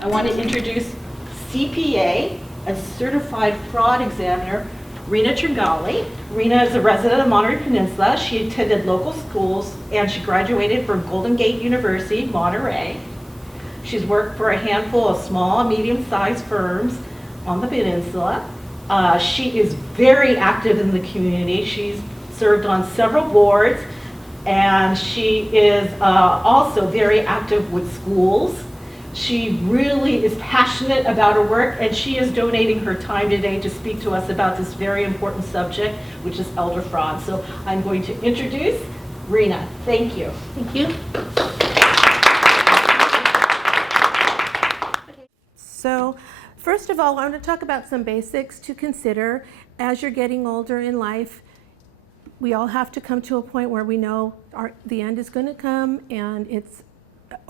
I want to introduce CPA, a certified fraud examiner, Rina Tringali. Rina is a resident of Monterey Peninsula. She attended local schools and she graduated from Golden Gate University, Monterey. She's worked for a handful of small and medium-sized firms on the peninsula. She is very active in the community. She's served on several boards, and she is also very active with schools. She really is passionate about her work, and she is donating her time today to speak to us about this very important subject, which is elder fraud. So I'm going to introduce Rina. Thank you. Thank you. So, first of all, I want to talk about some basics to consider as you're getting older in life. We all have to come to a point where we know the end is going to come, and it's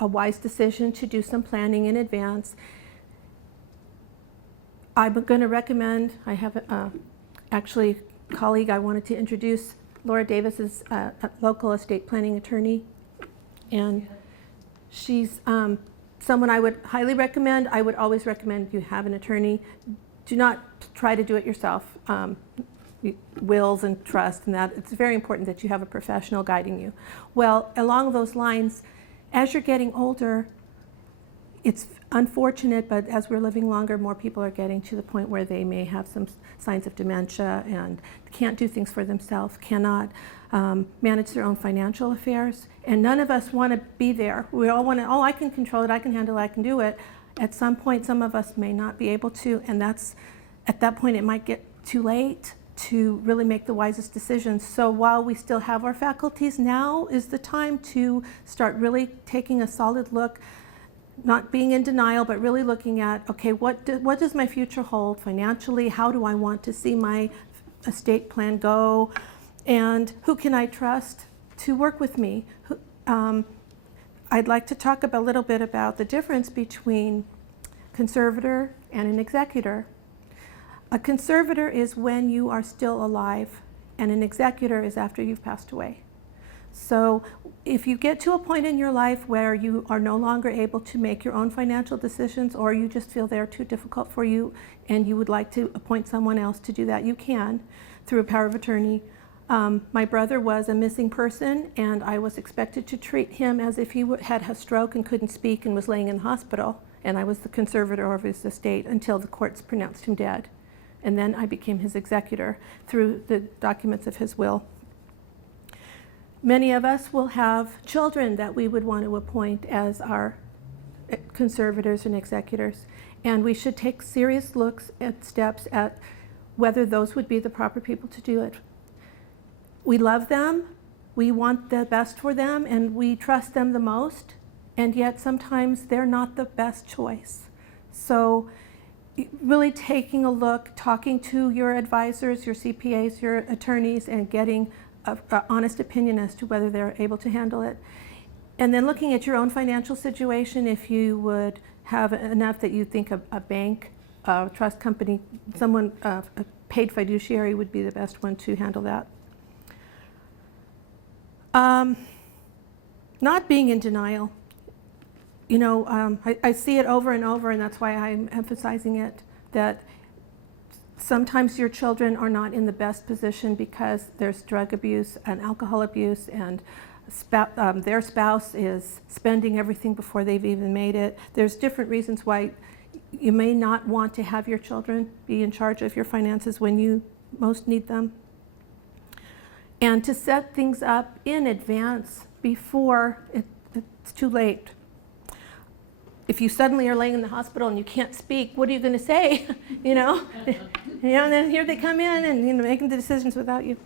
a wise decision to do some planning in advance. I'm going to recommend, I have actually a colleague I wanted to introduce. Laura Davis is a local estate planning attorney, and she's someone I would highly recommend. I would always recommend you have an attorney. Do not try to do it yourself. Wills and trust and that, it's very important that you have a professional guiding you. Well, along those lines, as you're getting older, it's unfortunate, but as we're living longer, more people are getting to the point where they may have some signs of dementia and can't do things for themselves, cannot manage their own financial affairs. And none of us want to be there. We all want to, oh, I can control it, I can handle it, I can do it. At some point, some of us may not be able to, and at that point, it might get too late to really make the wisest decisions. So while we still have our faculties, now is the time to start really taking a solid look, not being in denial, but really looking at, okay, what does my future hold financially? How do I want to see my estate plan go? And who can I trust to work with me? I'd like to talk a little bit about the difference between conservator and an executor. A conservator is when you are still alive, and an executor is after you've passed away. So if you get to a point in your life where you are no longer able to make your own financial decisions, or you just feel they're too difficult for you and you would like to appoint someone else to do that, you can through a power of attorney. My brother was a missing person, and I was expected to treat him as if he had a stroke and couldn't speak and was laying in the hospital, and I was the conservator of his estate until the courts pronounced him dead. And then I became his executor through the documents of his will. Many of us will have children that we would want to appoint as our conservators and executors, and we should take serious looks at steps at whether those would be the proper people to do it. We love them, we want the best for them, and we trust them the most, and yet sometimes they're not the best choice. So really taking a look, talking to your advisors, your CPAs, your attorneys, and getting an honest opinion as to whether they're able to handle it. And then looking at your own financial situation, if you would have enough that you think a bank, a trust company, someone, a paid fiduciary would be the best one to handle that. Not being in denial. You know, I see it over and over, and that's why I'm emphasizing it, that sometimes your children are not in the best position because there's drug abuse and alcohol abuse, and their spouse is spending everything before they've even made it. There's different reasons why you may not want to have your children be in charge of your finances when you most need them. And to set things up in advance before it's too late. If you suddenly are laying in the hospital and you can't speak, what are you going to say? you know, and then here they come in and making the decisions without you.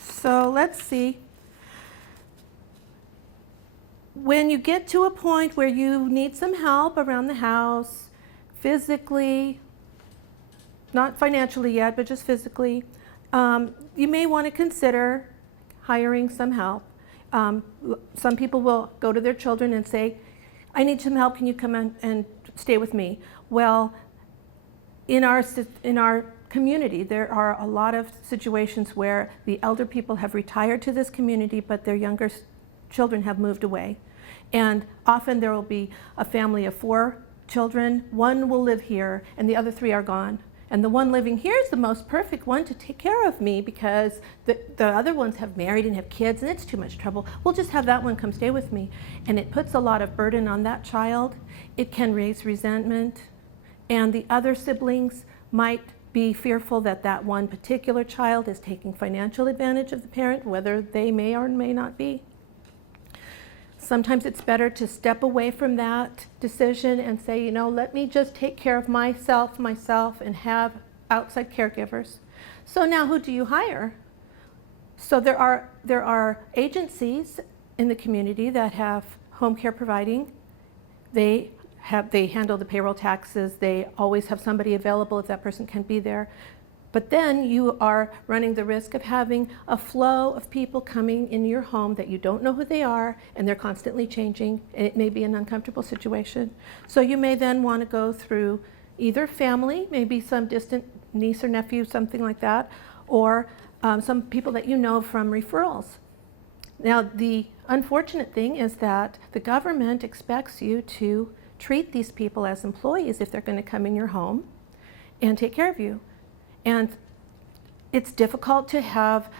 So let's see. When you get to a point where you need some help around the house, physically, not financially yet, but just physically, you may want to consider hiring some help. Some people will go to their children and say, I need some help, can you come in and stay with me? Well, in our community, there are a lot of situations where the elder people have retired to this community, but their younger children have moved away. And often there will be a family of 4 children. One will live here and the other 3 are gone. And the one living here is the most perfect one to take care of me because the other ones have married and have kids and it's too much trouble. We'll just have that one come stay with me. And it puts a lot of burden on that child. It can raise resentment. And the other siblings might be fearful that that one particular child is taking financial advantage of the parent, whether they may or may not be. Sometimes it's better to step away from that decision and say, you know, let me just take care of myself, and have outside caregivers. So now who do you hire? So there are agencies in the community that have home care providing. They handle the payroll taxes. They always have somebody available if that person can't be there. But then you are running the risk of having a flow of people coming in your home that you don't know who they are, and they're constantly changing, and it may be an uncomfortable situation. So you may then want to go through either family, maybe some distant niece or nephew, something like that, or some people that you know from referrals. Now, the unfortunate thing is that the government expects you to treat these people as employees if they're going to come in your home and take care of you. And it's difficult to have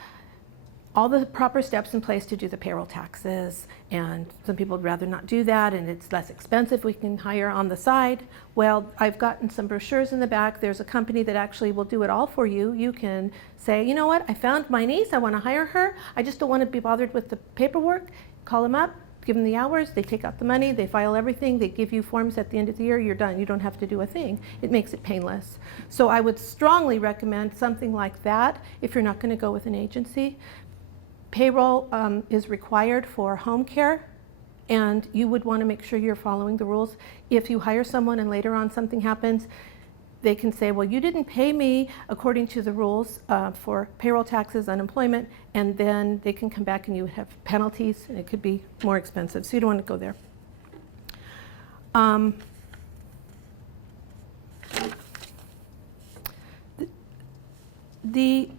all the proper steps in place to do the payroll taxes, and some people would rather not do that, and it's less expensive. We can hire on the side. Well, I've gotten some brochures in the back. There's a company that actually will do it all for you. You can say, you know what, I found my niece, I want to hire her. I just don't want to be bothered with the paperwork. Call them up, give them the hours, they take out the money, they file everything, they give you forms at the end of the year, you're done. You don't have to do a thing. It makes it painless. So I would strongly recommend something like that if you're not going to go with an agency. Payroll is required for home care, and you would want to make sure you're following the rules. If you hire someone and later on something happens, they can say, well, you didn't pay me according to the rules for payroll taxes, unemployment, and then they can come back and you would have penalties, and it could be more expensive, so you don't want to go there. The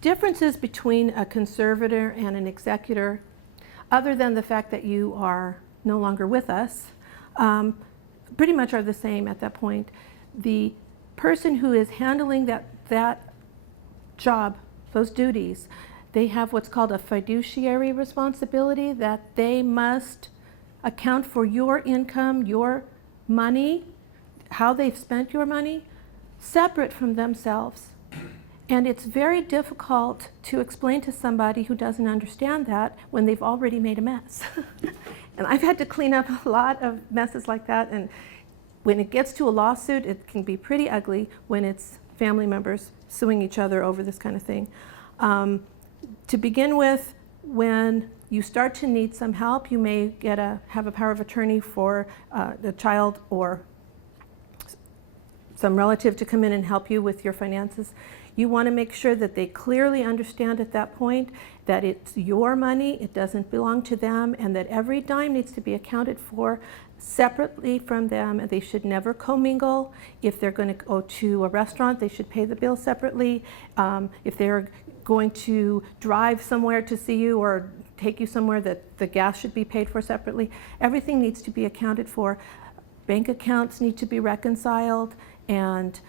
differences between a conservator and an executor, other than the fact that you are no longer with us, pretty much are the same at that point. The person who is handling that job, those duties, they have what's called a fiduciary responsibility, that they must account for your income, your money, how they've spent your money, separate from themselves. And it's very difficult to explain to somebody who doesn't understand that when they've already made a mess. And I've had to clean up a lot of messes like that, and when it gets to a lawsuit, it can be pretty ugly when it's family members suing each other over this kind of thing. To begin with, when you start to need some help, you may have a power of attorney for the child or some relative to come in and help you with your finances. You want to make sure that they clearly understand at that point that it's your money, it doesn't belong to them, and that every dime needs to be accounted for separately from them, and they should never commingle. If they're going to go to a restaurant, they should pay the bill separately. If they're going to drive somewhere to see you or take you somewhere, that the gas should be paid for separately. Everything needs to be accounted for. Bank accounts need to be reconciled, and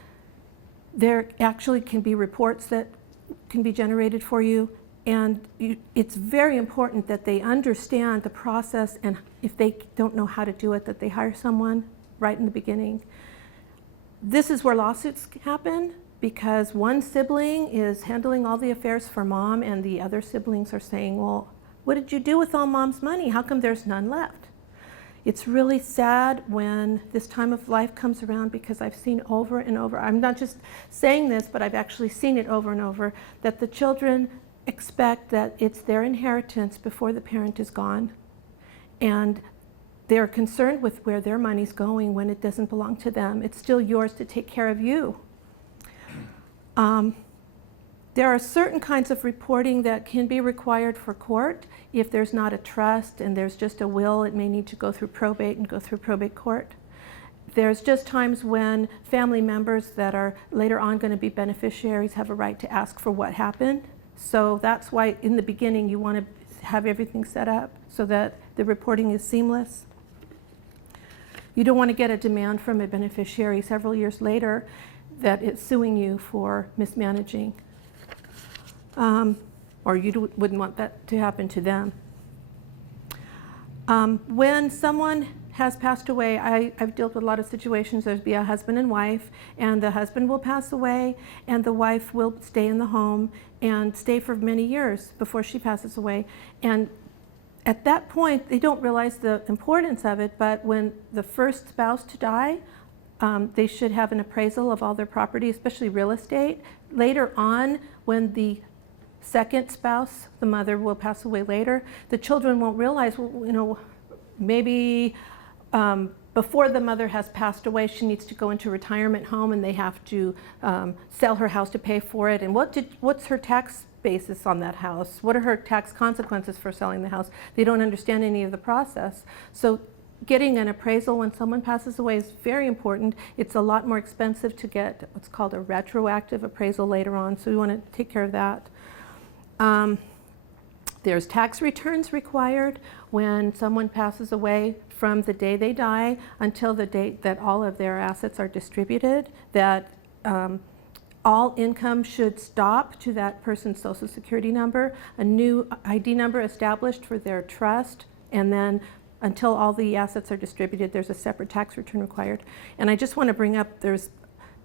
there actually can be reports that can be generated for you, and it's very important that they understand the process, and if they don't know how to do it, that they hire someone right in the beginning. This is where lawsuits happen, because one sibling is handling all the affairs for mom, and the other siblings are saying, well, what did you do with all mom's money? How come there's none left? It's really sad when this time of life comes around, because I've seen over and over, I'm not just saying this, but I've actually seen it over and over, that the children expect that it's their inheritance before the parent is gone. And they're concerned with where their money's going when it doesn't belong to them. It's still yours to take care of you. There are certain kinds of reporting that can be required for court. If there's not a trust and there's just a will, it may need to go through probate and go through probate court. There's just times when family members that are later on going to be beneficiaries have a right to ask for what happened. So that's why in the beginning you want to have everything set up so that the reporting is seamless. You don't want to get a demand from a beneficiary several years later that it's suing you for mismanaging. Or you wouldn't want that to happen to them. When someone has passed away, I've dealt with a lot of situations. There'd be a husband and wife, and the husband will pass away, and the wife will stay in the home and stay for many years before she passes away. And at that point, they don't realize the importance of it, but when the first spouse to die, they should have an appraisal of all their property, especially real estate. Later on, when the second spouse, the mother, will pass away later, the children won't realize, well, you know, maybe before the mother has passed away, she needs to go into a retirement home and they have to sell her house to pay for it. And what's her tax basis on that house? What are her tax consequences for selling the house? They don't understand any of the process. So getting an appraisal when someone passes away is very important. It's a lot more expensive to get what's called a retroactive appraisal later on, so we want to take care of that. There's tax returns required when someone passes away from the day they die until the date that all of their assets are distributed, that all income should stop to that person's Social Security number, a new ID number established for their trust, and then until all the assets are distributed, there's a separate tax return required. And I just want to bring up, there's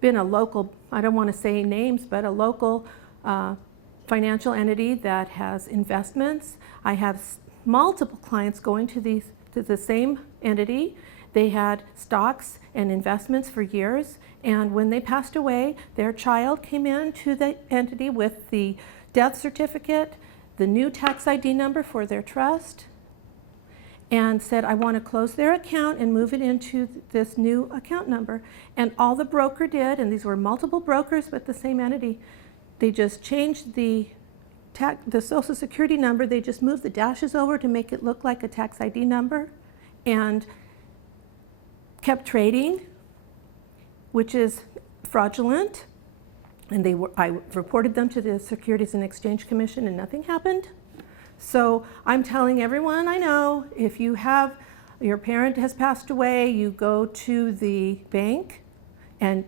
been a local, I don't want to say names, but a local financial entity that has investments. I have multiple clients going to the same entity. They had stocks and investments for years, and when they passed away, their child came in to the entity with the death certificate, the new tax ID number for their trust, and said, I want to close their account and move it into this new account number. And all the broker did, and these were multiple brokers with the same entity, they just changed the Social Security number. They just moved the dashes over to make it look like a tax ID number, and kept trading, which is fraudulent. And I reported them to the Securities and Exchange Commission, and nothing happened. So I'm telling everyone I know, if you have, your parent has passed away, you go to the bank and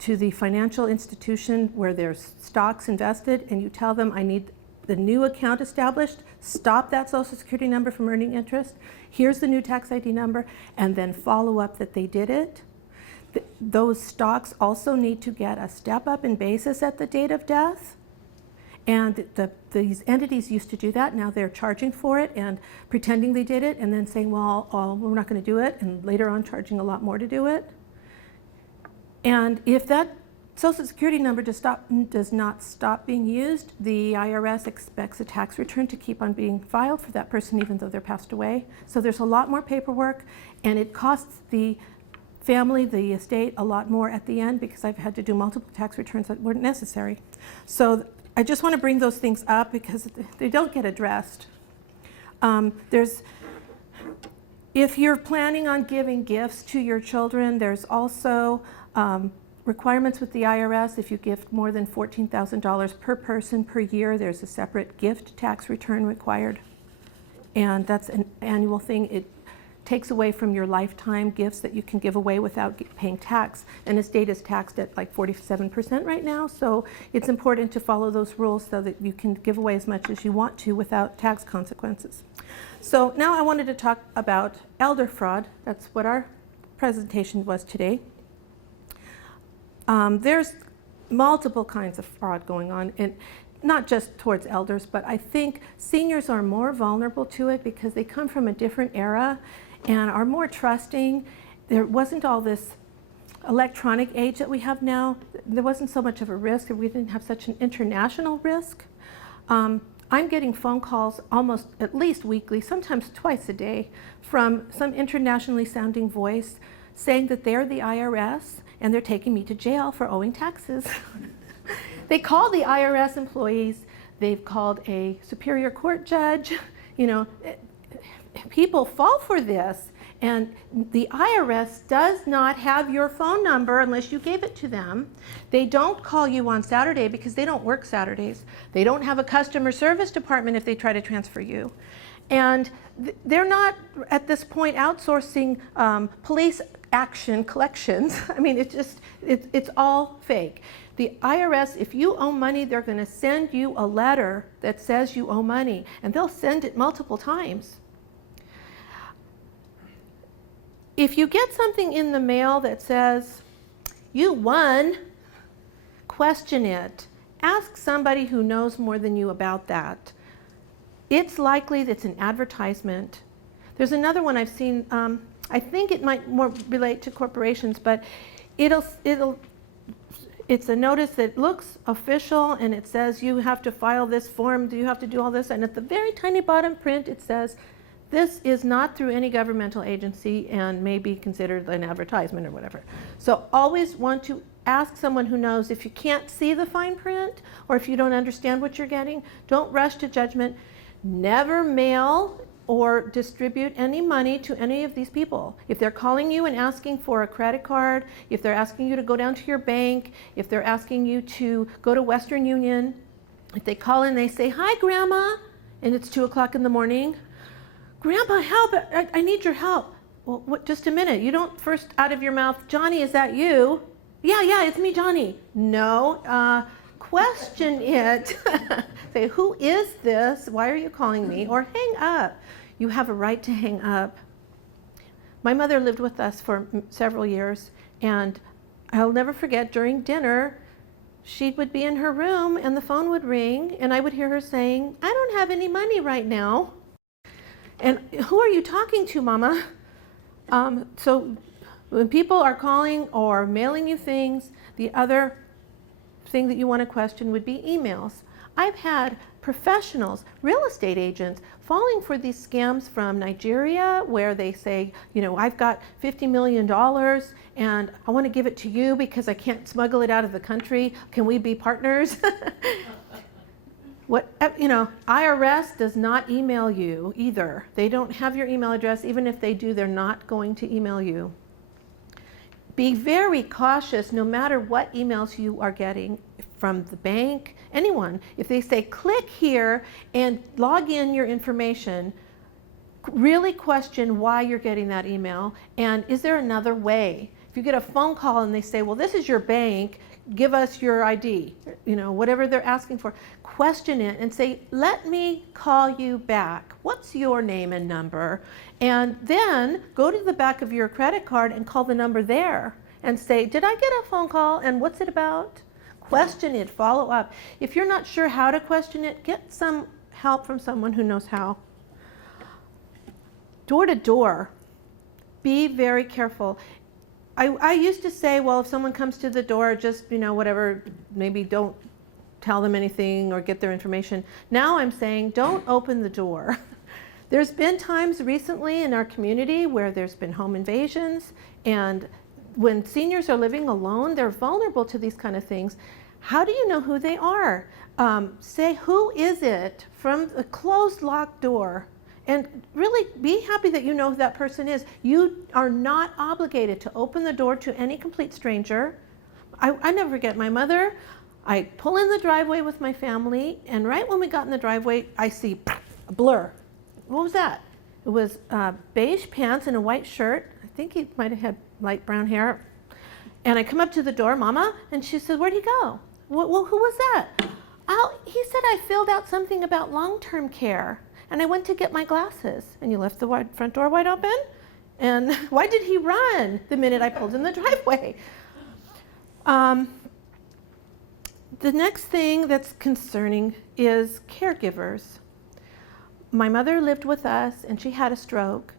to the financial institution where there's stocks invested, and you tell them, I need the new account established, stop that Social Security number from earning interest, here's the new tax ID number, and then follow up that they did it. Those stocks also need to get a step up in basis at the date of death. And these entities used to do that. Now they're charging for it and pretending they did it, and then saying, well, we're not going to do it, and later on charging a lot more to do it. And if that Social Security number does not stop being used, the IRS expects a tax return to keep on being filed for that person even though they're passed away. So there's a lot more paperwork, and it costs the family, the estate, a lot more at the end, because I've had to do multiple tax returns that weren't necessary. So I just want to bring those things up because they don't get addressed. If you're planning on giving gifts to your children, there's also requirements with the IRS. If you gift more than $14,000 per person per year, there's a separate gift tax return required. And that's an annual thing. It takes away from your lifetime gifts that you can give away without paying tax. And the state is taxed at like 47% right now, so it's important to follow those rules so that you can give away as much as you want to without tax consequences. So now I wanted to talk about elder fraud. That's what our presentation was today. There's multiple kinds of fraud going on, and not just towards elders, but I think seniors are more vulnerable to it because they come from a different era and are more trusting. There wasn't all this electronic age that we have now. There wasn't so much of a risk, and we didn't have such an international risk. I'm getting phone calls almost at least weekly, sometimes twice a day, from some internationally sounding voice saying that they're the IRS and they're taking me to jail for owing taxes. They call the IRS employees, they've called a superior court judge. You know, people fall for this, And the IRS does not have your phone number unless you gave it to them. They don't call you on Saturday because they don't work Saturdays. They don't have a customer service department if they try to transfer you. And they're not, at this point, outsourcing police action collections. I mean, it's all fake. The IRS, if you owe money, they're going to send you a letter that says you owe money, and they'll send it multiple times. If you get something in the mail that says, you won, question it. Ask somebody who knows more than you about that. It's likely that it's an advertisement. There's another one I've seen, I think it might more relate to corporations, but it's a notice that looks official and it says you have to file this form, you have to do all this, and at the very tiny bottom print it says, this is not through any governmental agency and may be considered an advertisement or whatever. So always want to ask someone who knows. If you can't see the fine print or if you don't understand what you're getting, don't rush to judgment. Never mail or distribute any money to any of these people. If they're calling you and asking for a credit card, if they're asking you to go down to your bank, if they're asking you to go to Western Union, if they call in, they say, hi, Grandma, and it's 2 o'clock in the morning. Grandpa, help, I need your help. Well, what, just a minute. You don't first out of your mouth, Johnny, is that you? Yeah, it's me, Johnny. No, question it. Say, who is this? Why are you calling me? Or hang up. You have a right to hang up. My mother lived with us for several years, and I'll never forget, during dinner, she would be in her room and the phone would ring and I would hear her saying, I don't have any money right now. And who are you talking to, Mama? So when people are calling or mailing you things, the other thing that you want to question would be emails. I've had professionals, real estate agents, falling for these scams from Nigeria where they say, you know, I've got $50 million and I want to give it to you because I can't smuggle it out of the country. Can we be partners? IRS does not email you either. They don't have your email address. Even if they do, they're not going to email you. Be very cautious no matter what emails you are getting from the bank, anyone. If they say, click here and log in your information, really question why you're getting that email and is there another way? If you get a phone call and they say, well, this is your bank, give us your ID, whatever they're asking for, question it and say, let me call you back. What's your name and number? And then go to the back of your credit card and call the number there and say, did I get a phone call and what's it about? Question it, follow up. If you're not sure how to question it, get some help from someone who knows how. Door to door, be very careful. I used to say, well, if someone comes to the door, just, whatever, maybe don't tell them anything or get their information. Now I'm saying, don't open the door. There's been times recently in our community where there's been home invasions, and when seniors are living alone, they're vulnerable to these kind of things. How do you know who they are? Say, who is it, from a closed, locked door? And really be happy that you know who that person is. You are not obligated to open the door to any complete stranger. I never forget my mother. I pull in the driveway with my family, and right when we got in the driveway, I see a blur. What was that? It was beige pants and a white shirt. I think he might have had light brown hair. And I come up to the door, Mama, and she said, where'd he go? Well, who was that? Oh, he said I filled out something about long-term care. And I went to get my glasses. And you left the front door wide open? And why did he run the minute I pulled in the driveway? The next thing that's concerning is caregivers. My mother lived with us and she had a stroke.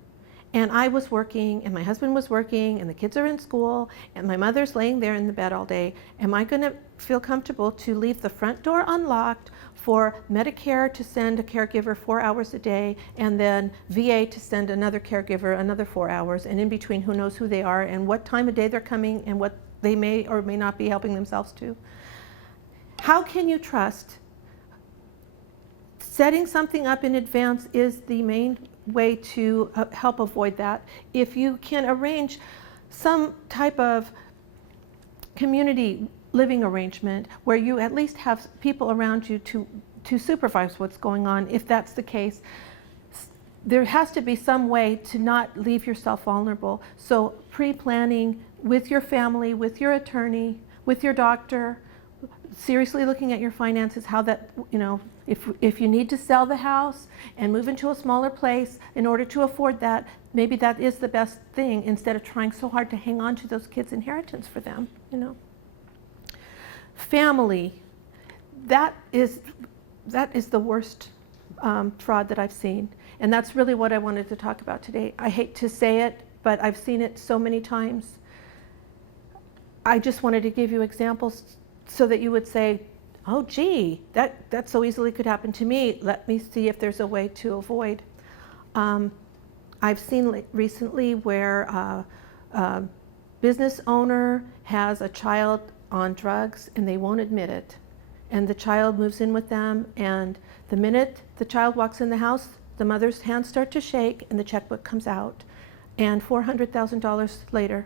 And I was working and my husband was working and the kids are in school and my mother's laying there in the bed all day. Am I going to feel comfortable to leave the front door unlocked for Medicare to send a caregiver 4 hours a day and then VA to send another caregiver another 4 hours, and in between who knows who they are and what time of day they're coming and what they may or may not be helping themselves to? How can you trust? Setting something up in advance is the main way to help avoid that. If you can arrange some type of community living arrangement where you at least have people around you to supervise what's going on, if that's the case, there has to be some way to not leave yourself vulnerable. So pre-planning with your family, with your attorney, with your doctor, seriously looking at your finances, how that, if you need to sell the house and move into a smaller place in order to afford that, maybe that is the best thing instead of trying so hard to hang on to those kids' inheritance for them, Family, that is the worst fraud that I've seen. And that's really what I wanted to talk about today. I hate to say it, but I've seen it so many times. I just wanted to give you examples so that you would say, oh gee, that so easily could happen to me. Let me see if there's a way to avoid. I've seen recently where a business owner has a child on drugs and they won't admit it. And the child moves in with them, and the minute the child walks in the house, the mother's hands start to shake and the checkbook comes out. And $400,000 later,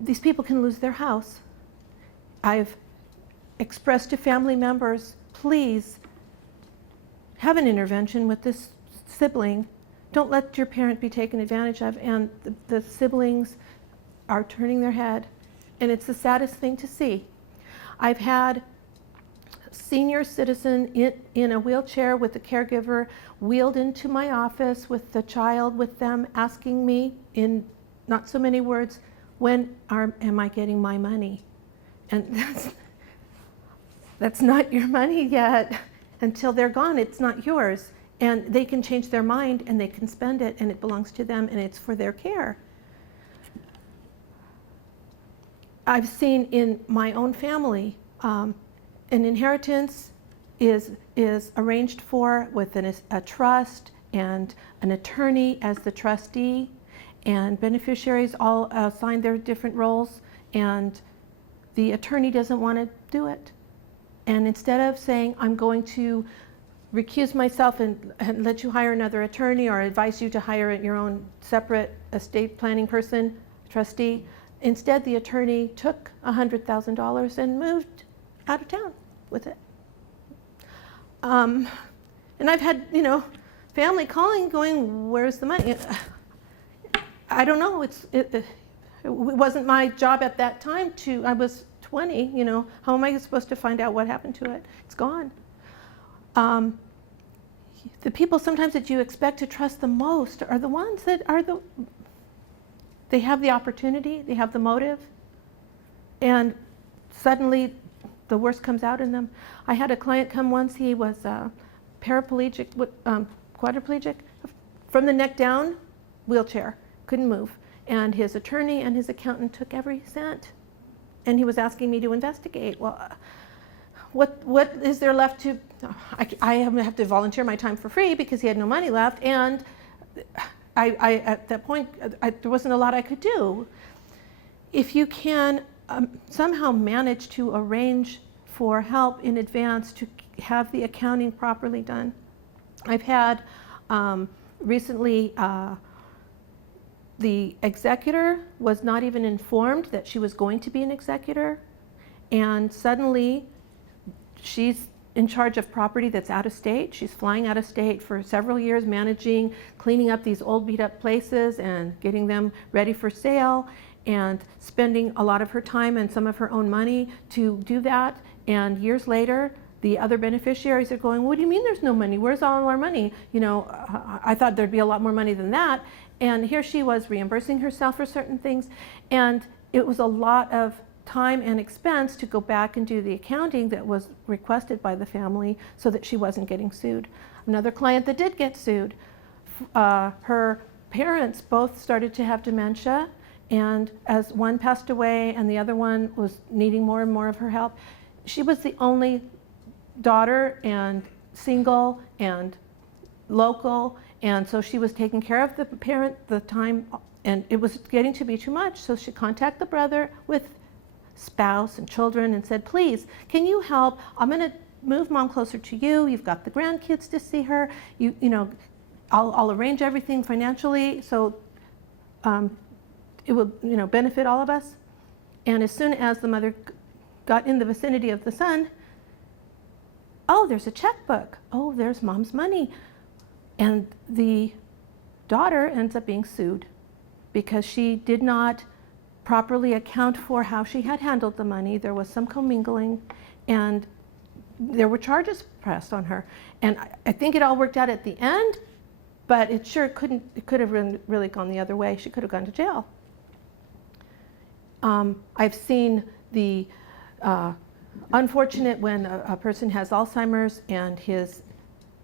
these people can lose their house. I've expressed to family members, please have an intervention with this sibling. Don't let your parent be taken advantage of. And the siblings are turning their head, and it's the saddest thing to see. I've had senior citizen in a wheelchair with a caregiver wheeled into my office with the child with them, asking me in not so many words, when am I getting my money? And that's not your money yet. Until they're gone, it's not yours. And they can change their mind and they can spend it, and it belongs to them and it's for their care. I've seen in my own family, an inheritance is arranged for with a trust and an attorney as the trustee, and beneficiaries all assign their different roles, and the attorney doesn't want to do it. And instead of saying, I'm going to recuse myself and let you hire another attorney or advise you to hire your own separate estate planning person, trustee, instead the attorney took $100,000 and moved out of town with it. And I've had, family calling going, where's the money? I don't know. It wasn't my job at that time I was 20, how am I supposed to find out what happened to it? It's gone. The people sometimes that you expect to trust the most are the ones that they have the opportunity, they have the motive, and suddenly the worst comes out in them. I had a client come once, he was paraplegic, quadriplegic, from the neck down, wheelchair, couldn't move. And his attorney and his accountant took every cent. And he was asking me to investigate. Well, what is there left to, I have to volunteer my time for free because he had no money left. And I at that point, there wasn't a lot I could do. If you can somehow manage to arrange for help in advance to have the accounting properly done. I've had recently, the executor was not even informed that she was going to be an executor, and suddenly she's in charge of property that's out of state. She's flying out of state for several years, managing, cleaning up these old beat up places and getting them ready for sale, and spending a lot of her time and some of her own money to do that. And years later, the other beneficiaries are going, what do you mean there's no money? Where's all our money? I thought there'd be a lot more money than that. And here she was reimbursing herself for certain things. And it was a lot of time and expense to go back and do the accounting that was requested by the family so that she wasn't getting sued. Another client that did get sued, her parents both started to have dementia, and as one passed away and the other one was needing more and more of her help, she was the only daughter and single and local, and so she was taking care of the parent the time, and it was getting to be too much. So she contacted the brother with spouse and children and said, please, can you help? I'm going to move mom closer to you. You've got the grandkids to see her. I'll arrange everything financially so it will, benefit all of us. And as soon as the mother got in the vicinity of the son, oh, there's a checkbook. Oh, there's mom's money. And the daughter ends up being sued because she did not properly account for how she had handled the money. There was some commingling, and there were charges pressed on her. And I think it all worked out at the end, but it could have really gone the other way. She could have gone to jail. I've seen the unfortunate when a person has Alzheimer's and his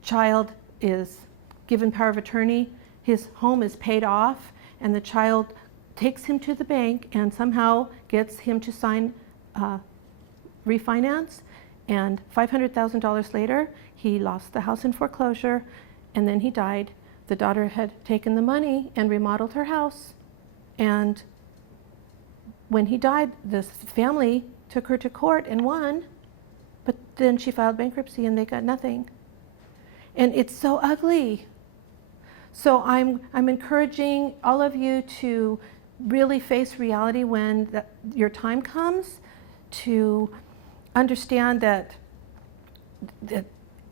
child is given power of attorney, his home is paid off, and the child takes him to the bank and somehow gets him to sign refinance, and $500,000 later, he lost the house in foreclosure, and then he died. The daughter had taken the money and remodeled her house, and when he died, this family took her to court and won, but then she filed bankruptcy and they got nothing. And it's so ugly. So I'm encouraging all of you to really face reality when your time comes, to understand that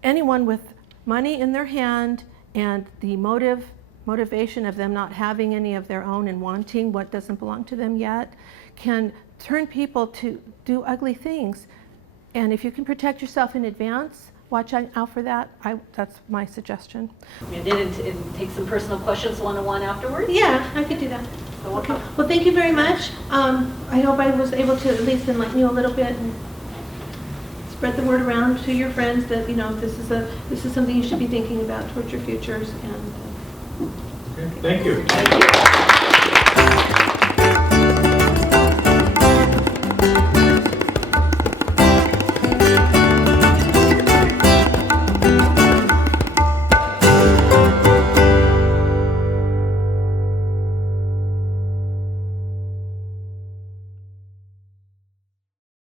anyone with money in their hand and the motivation of them not having any of their own and wanting what doesn't belong to them yet can turn people to do ugly things. And if you can protect yourself in advance, watch out for that. That's my suggestion. And then take some personal questions one-on-one afterwards? Yeah, I could do that. Okay. Well, thank you very much. I hope I was able to at least enlighten you a little bit and spread the word around to your friends that this is something you should be thinking about towards your futures. And Okay, thank you. Thank you.